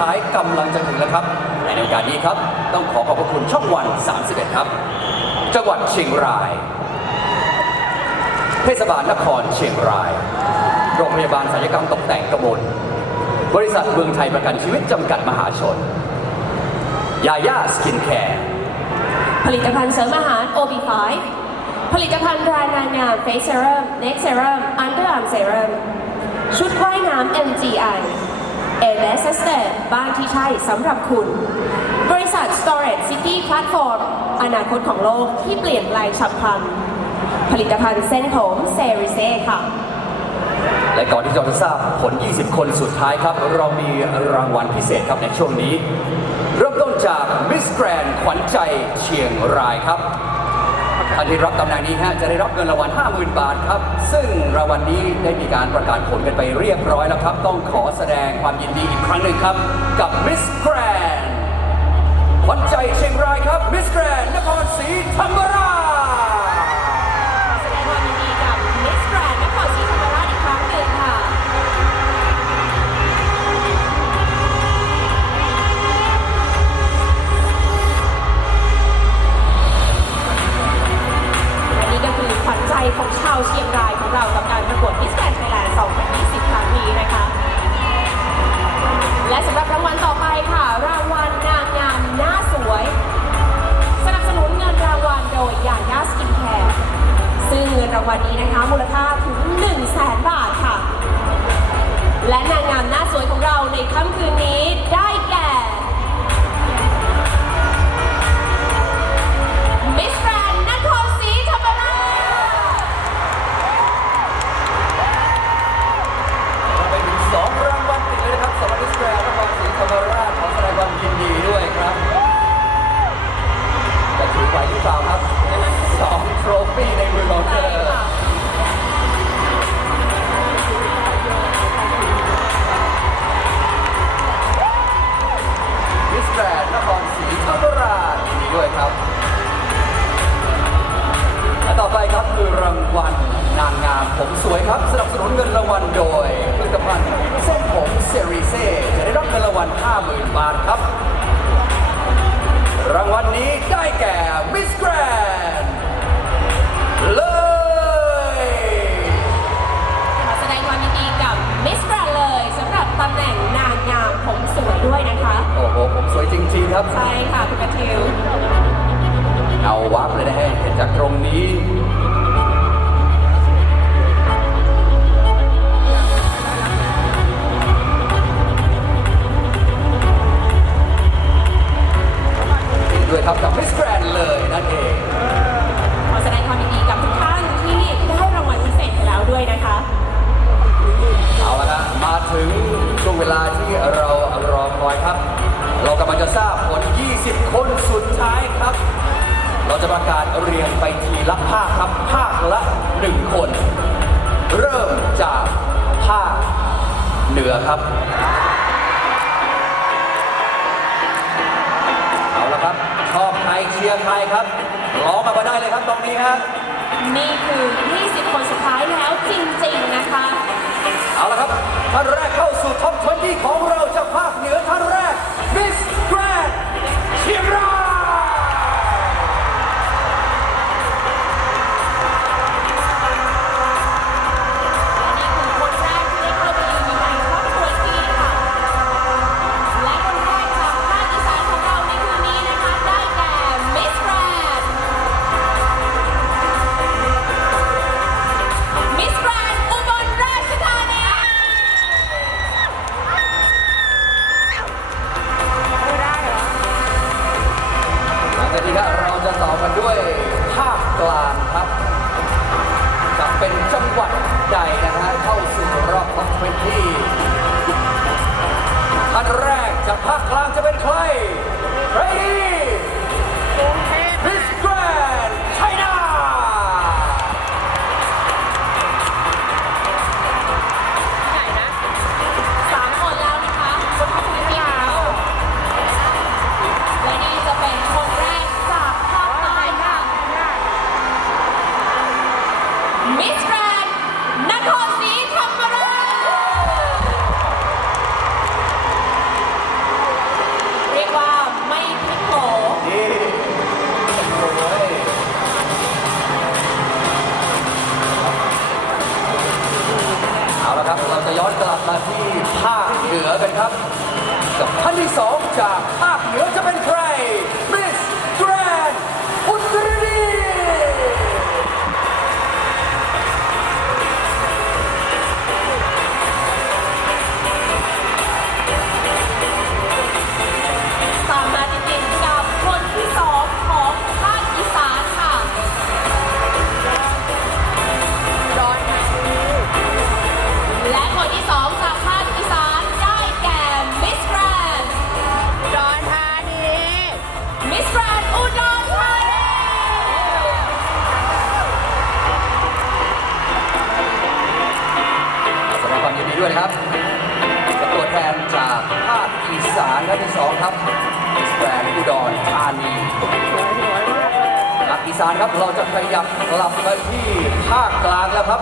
ท้ายกำลังจะถึงแล้วครับ ในโอกาสนี้ครับ ต้องขอขอบพระคุณช่องวัน 31 ครับ จังหวัดเชียงราย เทศบาลนครเชียงราย โรงพยาบาลศัลยกรรมตกแต่งกระมลบริษัทเมืองไทยประกันชีวิตจำกัดมหาชน ยาย่าสกินแคร์ ผลิตภัณฑ์เสริมอาหาร OB5 ผลิตภัณฑ์รายงานงาน Face Serum Next Serum Underarm Serum ชุดว่ายน้ำ MGI a l a s s t e r บ้านที่ใช่สำหรับคุณ บริษัท Storage City Platform อนาคตของโลกที่เปลี่ยนแปลงฉับพลัน ผลิตภัณฑ์เส้นผมเซริเซ่ค่ะ และก่อนที่เราจะทราบผล 20 คนสุดท้ายครับ เรามีรางวัลพิเศษครับในช่วงนี้ เริ่มต้นจากมิสแกรนขวัญใจเชียงรายครับ ท่านที่รับตำแหน่งนี้ฮะจะได้รับเงินรางวัล 50,000 บาทครับ ซึ่งรางวัลนี้ได้มีการประกาศผลกันไปเรียบร้อยแล้วครับ ต้องขอแสดงความยินดีอีกครั้งหนึ่งครับ กับมิสแชียงรายของเรากับการประกวด Miss Grand Thailand 2020 ครั้งนี้นะคะ และสำหรับรางวัลต่อไปค่ะ รางวัลนางงามหน้าสวย สนับสนุนเงินรางวัลโดยยาย่าสกินแคร์ซึ่งเงินรางวัลนี้นะคะ มูลค่าถึง 1 0 0 0 0แสนบาทค่ะ และนางงามหน้าสวยของเราในค่ำคืนนี้ได้ 2,5000 บาทครับ รางวัลนี้ได้แก่มิสแกรนเลย ขอแสดงความยินดีกับมิสแกรนเลยสำหรับตำแหน่งนางงามผมสวยด้วยนะคะ โอ้โห ผมสวยจริงๆครับ ใช่ค่ะคุณกระทิวเอาวักเลยนะฮะเห็นจากตรงนี้ ครับ เรากำลังจะทราบผล 20 คนสุดท้ายครับ เราจะประกาศเรียงไปทีละภาคครับ ภาคละ 1 คน เริ่มจากภาคเหนือครับ เอาละครับ ชอบใครเชียร์ใครครับ ร้องมาได้เลยครับตรงนี้ฮะ นี่คือ 20 คนสุดท้ายแล้วจริง ๆ นะคะ เอาละครับท่านแรกเข้าสู่ท็อป20ของเราจากภาคเหนือท่านแรก เราจะขยับกลับไปที่ภาคกลางแล้วครับ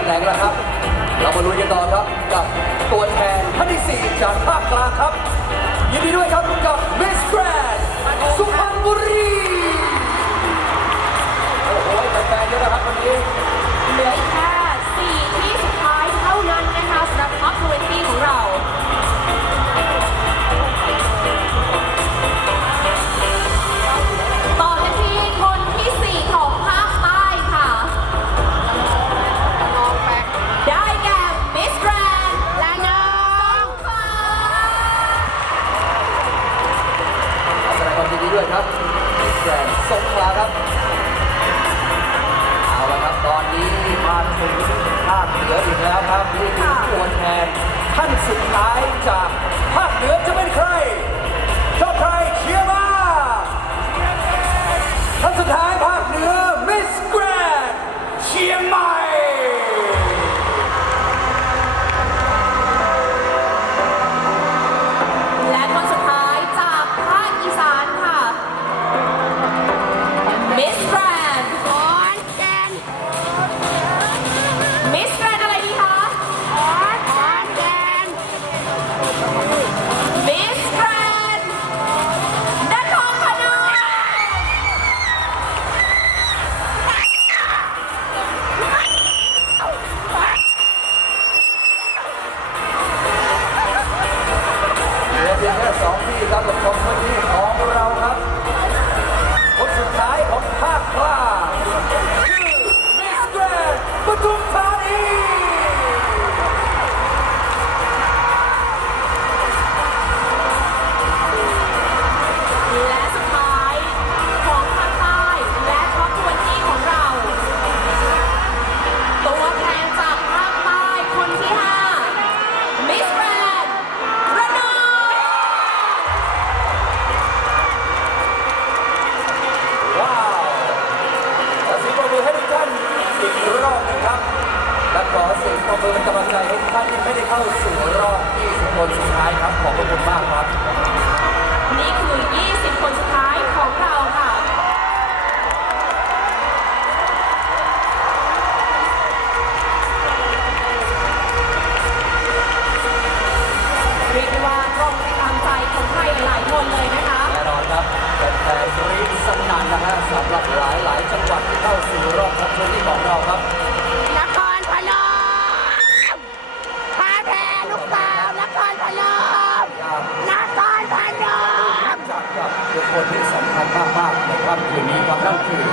ำแหน่งแล้วครับ เรามาลุ้นกันต่อครับกับตัวแทนท่านที่ 4 จากภาคกลางครับ ยินดีด้วยครับกับมิสแกรนสุพรรณบุรี โอ้โหแฟนเยอะนะครับวันนี้ คนที่ภาคเหนืออีกแล้วครับนี่คือตัวแทนท่านสุดท้ายจากภาคเหนือจะเป็นใครชอบใครเชียร์มาท่านสุดท้าย เป็นกำลังใจให้ทุกท่านที่ไม่ได้เข้าสู่รอบที่สุดท้ายครับ ขอบพระคุณมากครับ